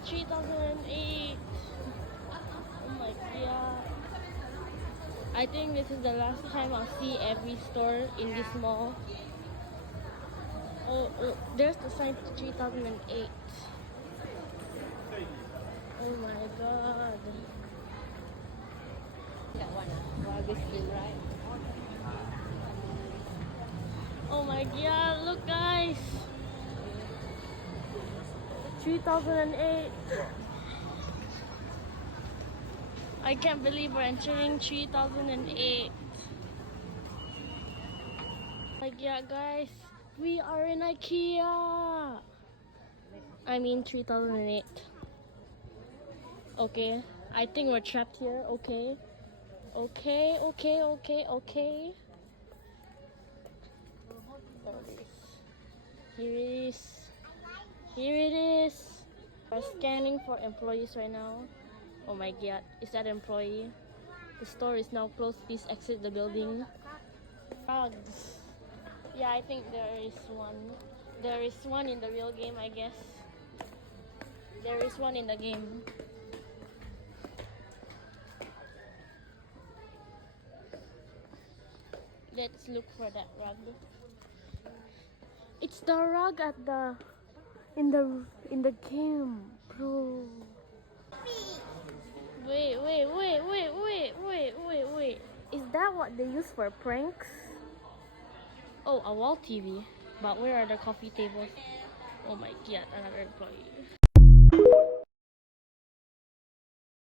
entering 3008. Oh my god. I think this is the last time I'll see every store in this mall. Oh, there's the sign 3008. Oh my god. That one, wow, this thing, right? Oh my god, look guys. 3008. I can't believe we're entering 3008. Like yeah guys, we are in IKEA. I mean 3008. Okay, I think we're trapped here. Okay. Okay. There it is. Here it is. Here it is. We're scanning for employees right now. Oh my god, is that employee? The store is now closed. Please exit the building. Frogs. Yeah, I think there is one. There is one in the real game, I guess. There is one in the game. Let's look for that rug. It's the rug at the in the game, bro. Wait. Is that what they use for pranks? Oh, a wall TV. But where are the coffee tables? Oh my god, another employee.